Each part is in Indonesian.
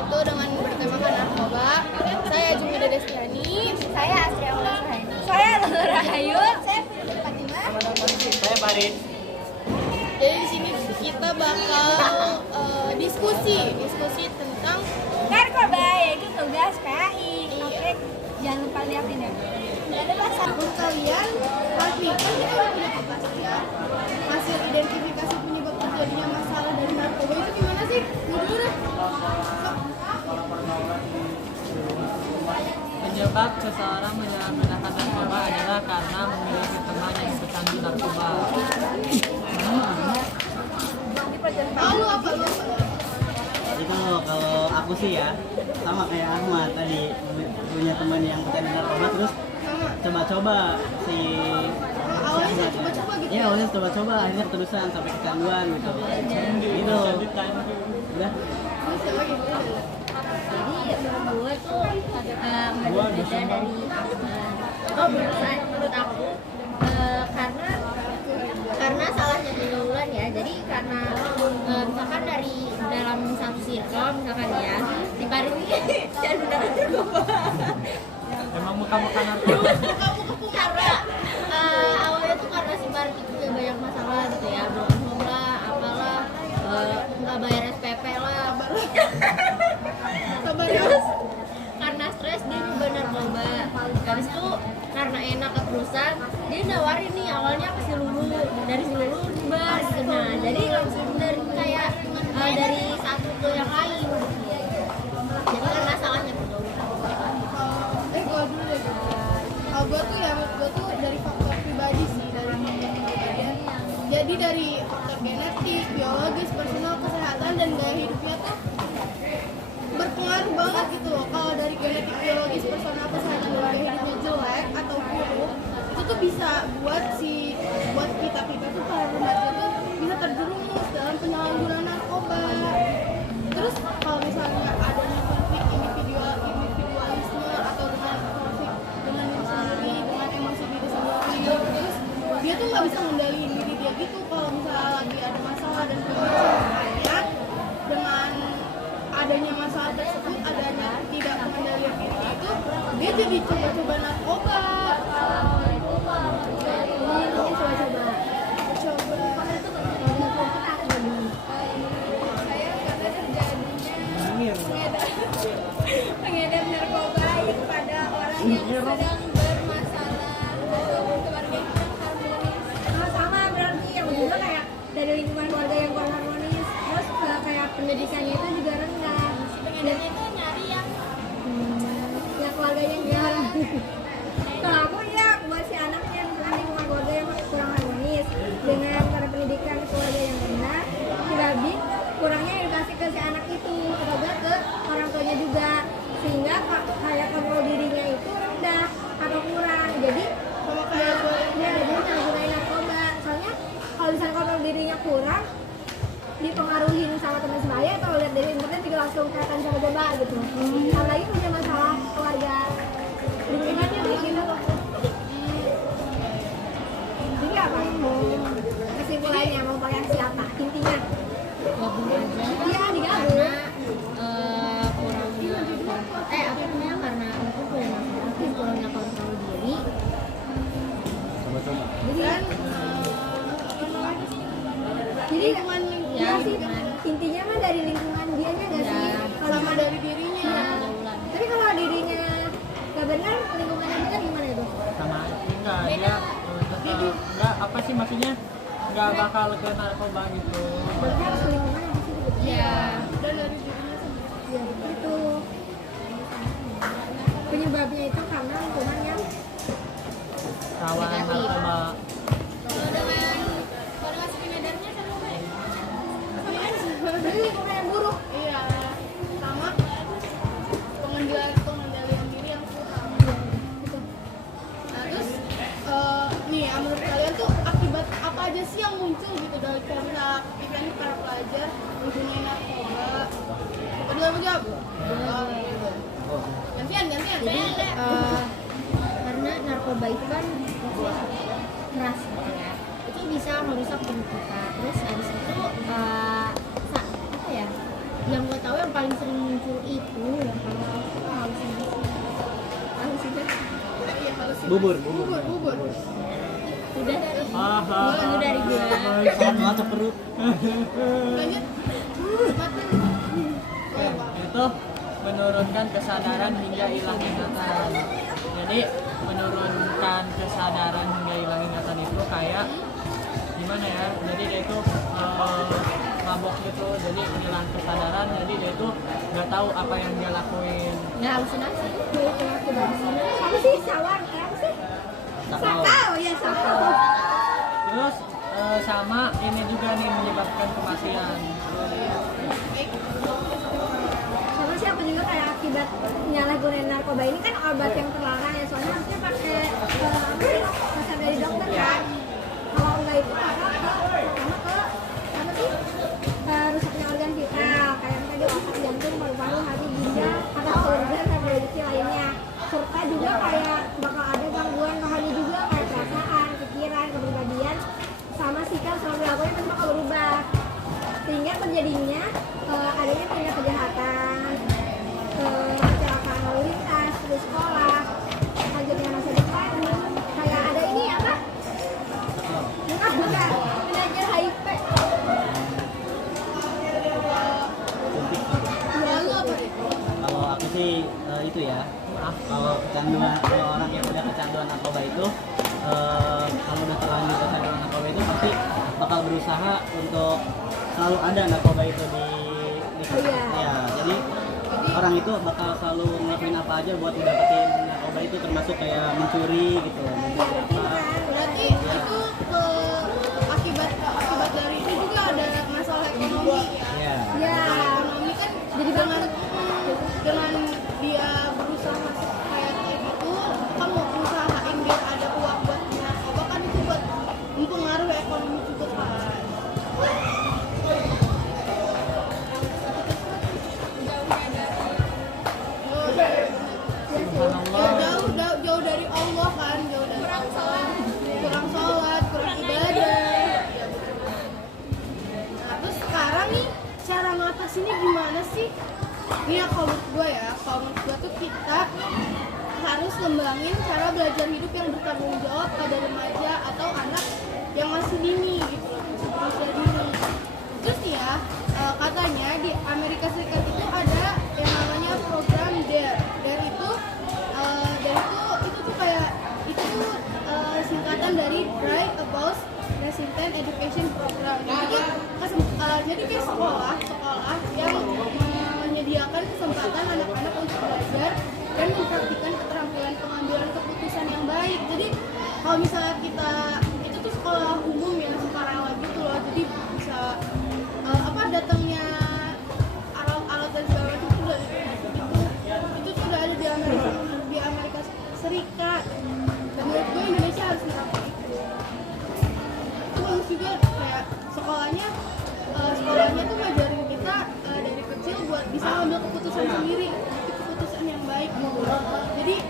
yaitu dengan bertemakan narkoba. Saya Jumida Destiani. Saya Asri Aula Suhaini. Saya Lala Rahayu. Saya Putri Fatimah. Saya Farid. Jadi di sini kita bakal diskusi tentang Narkoba yaitu tugas PAI. Oke, jangan lupa liatin ya. Nggak ada bahasa. menurut kalian pasti kan kita udah punya kepastian hasil identifikasi penyebab terjadinya masalah dari narkoba itu gimana sih? Dulu deh. Penyebab seseorang menggunakan narkoba adalah karena memiliki teman yang pecandu narkoba. Lalu apa lu? Itu kalau aku sih ya sama kayak Ahmad tadi, punya teman yang pecandu narkoba terus coba-coba si Awalnya saya coba-coba gitu. ya awalnya coba-coba akhirnya keterusan sampai kecanduan gitu udah. Terus apa gitu? Jadi menurut gue tuh nggak berbeda dari menurut aku karena salahnya duluan ya. Jadi karena misalkan dari dalam satu circle misalkan ya si Farid ini jangan beneran narkoba. Emang muka-muka narkoba. Karena awalnya tuh karena si Farid itu punya banyak masalah gitu ya, broken home lah, apalah, nggak bayar SPP lah, terus karena stres dia nyoba narkoba. Habis itu karena enak keterusan dia nawarin nih awalnya ke si Lulu, dari si Lulu nyebar gitu. Nah jadi langsung dari kayak dari satu ke yang lain. Jadi karena salahnya pergaulan. Gua dulu deh. Kalau gua tuh ya, gua tuh dari faktor pribadi sih, dari kepribadian. Jadi dari faktor genetik, biologis, personal, kesehatan dan gaya hidupnya tuh berpengaruh banget gitu loh. Kalau dari genetik, biologis, personal, kesehatan dan gaya hidupnya jelek atau buruk, itu tuh bisa buat kita tuh para remaja tuh bisa terjerumus dalam penyalahgunaan narkoba. Terus kalau misalnya adanya konflik individualisme atau dengan konflik dengan diri sendiri, dengan emosi diri sendiri, terus dia tuh nggak bisa ngendaliin diri dia gitu kalau misalnya lagi ada masalah dan makanya dengan adanya masalah tersebut, adanya tidak mengendalikan dirinya itu, dia jadi coba-coba narkoba. Pengedar narkoba kepada orang yang sedang bermasalah keluarga yang kurang harmonis. Sama berarti yang juga kayak dari lingkungan keluarga yang kurang harmonis, terus kayak pendidikannya itu juga rendah. Pengedarnya itu nyari yang keluarganya enggak. Kalau aku ya buat si anaknya misalnya lingkungan keluarga yang kurang harmonis dengan para pendidikan keluarga yang rendah, lebih kurangnya edukasi ke si anak itu atau enggak ke orang tuanya juga, sehingga kayak kontrol dirinya itu rendah atau kurang. Jadi dia jadi menggunakan narkoba. Soalnya kalau misalnya kontrol dirinya kurang, dipengaruhi sama teman sebaya atau lihat dari internet juga langsung kelihatan coba-coba gitu. Apalagi punya masalah keluarga lingkungannya kayak gitu. Jadi apa? Kesimpulannya mau pakai siapa? Intinya gabung aja iya digabung. Karena karena aku punya masalah kurangnya kontrol diri. Jadi Ya, sih lingkungan. intinya mah dari lingkungan dianya nggak sih? Ya. Kalau Sama dari dirinya. tapi kalau dirinya nggak benar, lingkungannya benar gimana itu? Sama enggak dia tetap enggak apa sih maksudnya enggak bakal ke narkoba gitu. Berarti harus lingkungan di situ gitu. Ya, Dan dari dirinya sendiri. Ya begitu. Penyebabnya itu karena lingkungan yang Kawan Negatif. narkoba. Kalau dengan si pengedarnya sama apa ya? berarti lingkungan yang buruk. Iya, sama pengendalian diri yang kurang. Gitu. Nah terus nih menurut kalian tuh akibat apa aja sih yang muncul gitu dari kontak kita nih para pelajar menggunakan narkoba? Berdua jawab. Gantian. karena narkoba itu kan keras gitu ya. Itu bisa merusak tubuh kita. Terus habis itu apa ya? yang gue tahu yang paling sering muncul itu yang kalau halusinasi. Iya, Bubur. Bubur. Udah dari Aha. itu dari gue. Sangat mata perut. Lanjut. Mati. Itu menurunkan kesadaran hingga hilang ingatan. Jadi menurunkan kesadaran hingga hilang ingatan itu kayak gimana ya? Jadi dia itu mabok gitu, jadi hilang kesadaran, jadi dia itu nggak tahu apa yang dia lakuin. Nggak halusinasi. Apa sih sawan? Apa sih? Sakau ya sakau. Terus sama ini juga nih menyebabkan kematian. Sama sih aku juga kayak akibat penyalahgunaan narkoba ini kan obat yang terlarang ya, soalnya harusnya pakai resep dari dokter kan. Kalau enggak itu maka apa sih rusaknya organ vital kayak tadi otak, jantung, paru-paru, hati, ginjal, atau organ reproduksi lainnya. Serta juga kayak bakal ada gangguan rohani juga kayak perasaan, pikiran, kepribadian, sama sikap sama perilakunya pasti bakal berubah. Sehingga terjadinya adanya tindak kejahatan, kecelakaan lalu lintas, di sekolah, lanjutnya masa depan, kayak ada ini apa? Bukan, penyakit HIV. Lalu apa deh? Kalau aku sih itu ya. Kalau orang yang udah kecanduan narkoba itu kalau udah terlanjur kecanduan narkoba itu pasti bakal berusaha untuk selalu ada narkoba itu di Iya. ya, jadi orang itu bakal selalu ngelakuin apa aja buat dapetin narkoba itu, termasuk kayak mencuri gitu. Berarti itu akibat dari itu juga ada masalah ekonomi ya. Ya. Ya, Ekonomi kan jadi dengan dia berusaha kayak gitu, kamu usahain biar ada uang buat narkoba kan itu buat mempengaruhi ekonomi juga kan. Jauh dari Allah kan, jauh dari kurang sholat, kurang ibadah. Nah, terus sekarang nih cara ngatasinnya gimana sih? Ini ya kalau menurut gue ya, kalau menurut gue tuh kita harus ngembangin cara belajar hidup yang bertanggung jawab pada remaja atau anak yang masih dini gitu, masih dini. Terus nih ya, katanya di Amerika Serikat itu ada yang namanya program DARE. DARE itu tuh kayak itu singkatan dari Dry About Resistant Education Program. Jadi kayak sekolah yang menyediakan kesempatan anak-anak untuk belajar dan mempraktikkan keterampilan pengambilan keputusan yang baik. Jadi kalau misalnya kita itu tuh sekolah umum ya, sukarela gitu loh, jadi bisa datangnya alat-alat dan segala macam itu sudah ada di Amerika Serikat. Dan menurut gue Indonesia harus menerapkan itu. Itu bagus juga kayak sekolahnya tuh ngajarin kita dari kecil buat bisa ambil keputusan sendiri, keputusan yang baik. Jadi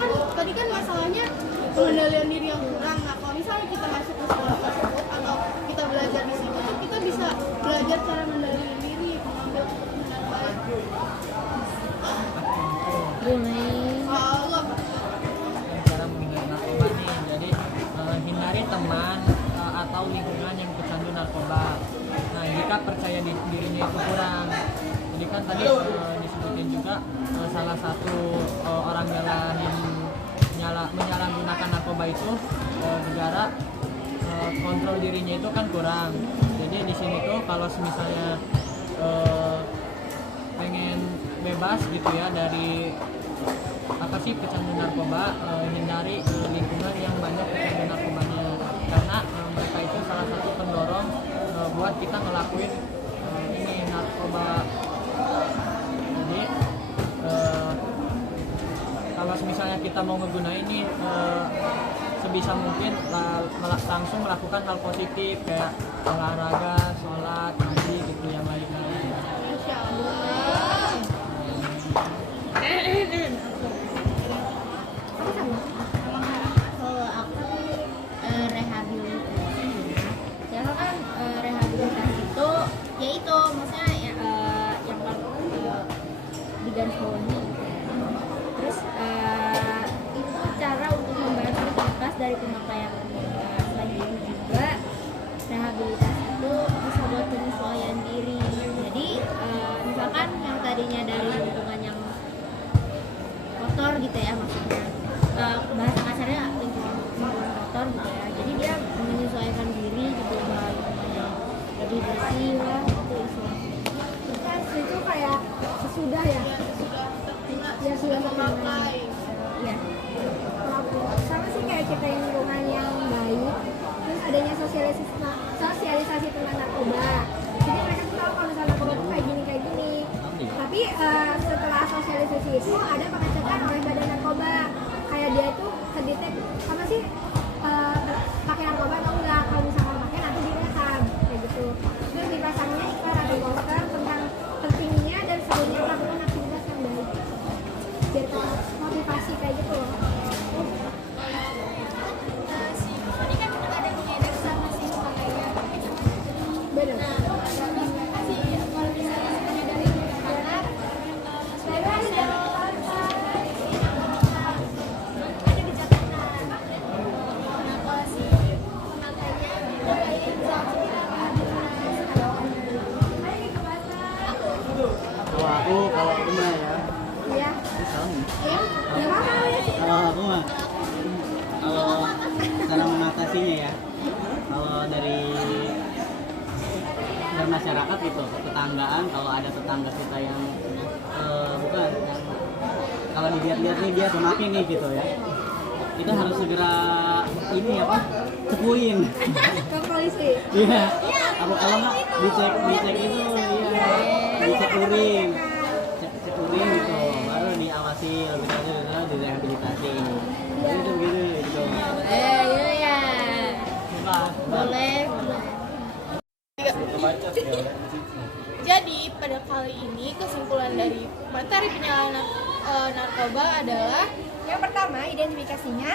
kan tadi kan masalahnya pengendalian diri yang kurang. Nah kalau misalnya kita masuk ke sekolah tersebut atau kita belajar di situ, kita bisa belajar cara mengendalikan diri, mengambil keputusan yang baik. Boleh. Kalau Cara menghindari narkoba nih, jadi hindari teman atau lingkungan yang pecandu narkoba. Nah, jika percaya dirinya itu kurang, jadi kan tadi disebutin juga salah satu orang menyalahgunakan narkoba itu negara kontrol dirinya itu kan kurang. Jadi di sini tuh kalau misalnya pengen bebas gitu ya dari apa sih pecandu narkoba, hindari lingkungan yang banyak pecandu narkobanya, karena mereka itu salah satu pendorong buat kita ngelakuin ini narkoba. Jadi kalau misalnya kita mau ngegunain ini sebisa mungkin langsung melakukan hal positif kayak olahraga, sholat, ngaji gitu yang lain-lain. Masya Allah. Kalau aku rehabilitasi ya, karena kan rehabilitasi itu ya itu maksudnya ya, di garis bawahi gitu ya. Terus itu cara untuk membantu lepas dari pemakaian narkoba. Selain itu juga rehabilitasi itu bisa buat penyesuaian diri. Jadi misalkan yang tadinya dari lingkungan yang kotor gitu ya, maksudnya bahasa kasarnya lingkungan kotor gitu ya, jadi dia menyesuaikan diri gitu bahwa lingkungannya lebih bersih lah gitu istilahnya. Kan itu kayak sesudah ya, ya sudah memakai. ya. Sama sih kayak kita yang lingkungan yang baik, terus adanya sosialisasi tentang narkoba. Jadi mereka tuh tahu kalau misalnya narkoba tuh kayak gini. Tapi setelah sosialisasi itu ada pengecekan oleh badan narkoba, kayak dia tuh kedetek apa sih pakai narkoba atau enggak. Kalau misalkan pakai nanti direhab kayak gitu. Terus dipasangnya iklan atau poster tentang pentingnya dan serunya melakukan aktivitas yang baik, biar motivasi kayak gitu loh. Ini kan ada pengedar sama si pemakainya. Beda. Kalau aku mah ya, Iya. salah. Ya apa ya? Kalau aku mah, kalau cara mengatasinya ya, kalau dari masyarakat gitu, tetanggaan, kalau ada tetangga kita yang bukan, yang kalau dilihat-lihat nih dia pemakai nih gitu ya, kita harus segera ini apa, cepuin. Ke polisi. Iya. Kalau nggak dicek itu, iya, dicek urin. Cek urin gitu, baru diawasi lebih lanjut, baru direhabilitasi. Gitu gitu. Iya. Boleh. Jadi pada kali ini kesimpulan dari materi penyalahgunaan narkoba adalah Yang pertama, identifikasinya.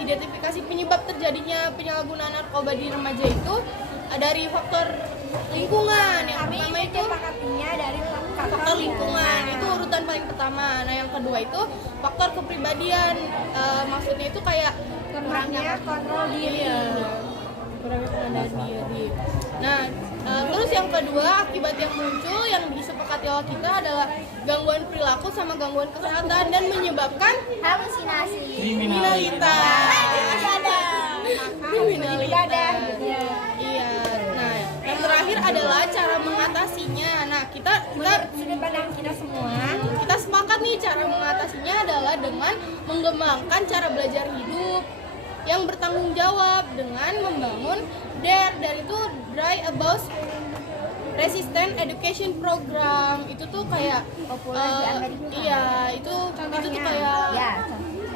Identifikasi penyebab terjadinya penyalahgunaan narkoba di remaja itu dari faktor lingkungan. Yang pertama itu Sepakatinya dari faktor lingkungan, itu urutan paling pertama. Nah yang kedua itu faktor kepribadian, maksudnya itu kayak kurangnya kontrol diri. Kurangnya pengendalian diri. Nah terus yang kedua, akibat yang muncul yang disepakati oleh kita adalah gangguan perilaku sama gangguan kesehatan dan menyebabkan Halusinasi. kriminalitas. Iya. Nah, yang terakhir adalah cara mengatasinya. Nah, kita Sudut pandang kita semua. kita sepakat nih cara mengatasinya adalah dengan mengembangkan cara belajar hidup yang bertanggung jawab dengan membangun DARE, dan itu Dry Abuse Resistant Education Program. Itu tuh kayak Populer di Amerika. iya, itu tuh kayak Ya,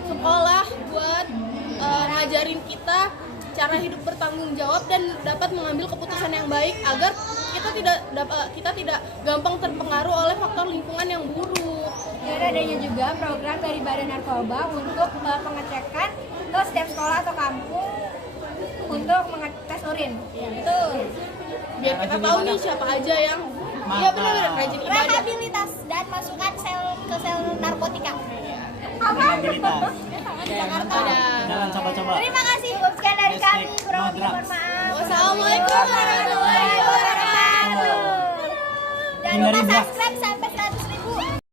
sekolah buat ngajarin kita cara hidup bertanggung jawab dan dapat mengambil keputusan yang baik agar kita tidak gampang terpengaruh oleh faktor lingkungan yang buruk. dan adanya juga program dari Badan Narkoba untuk pengecekan ke setiap sekolah atau kampung untuk mengetes urin. Itu Biar kita tahu nih siapa aja yang iya benar rajin ibadah. rehabilitas dan masukkan ke sel narkotika. Rehabilitas. Jakarta. Jangan coba-coba. Terima kasih, sekian dari kami. Kurang lebih mohon #NoDrugs. maaf. Wassalamualaikum warahmatullahi wabarakatuh. Jangan lupa subscribe sampai 100.000.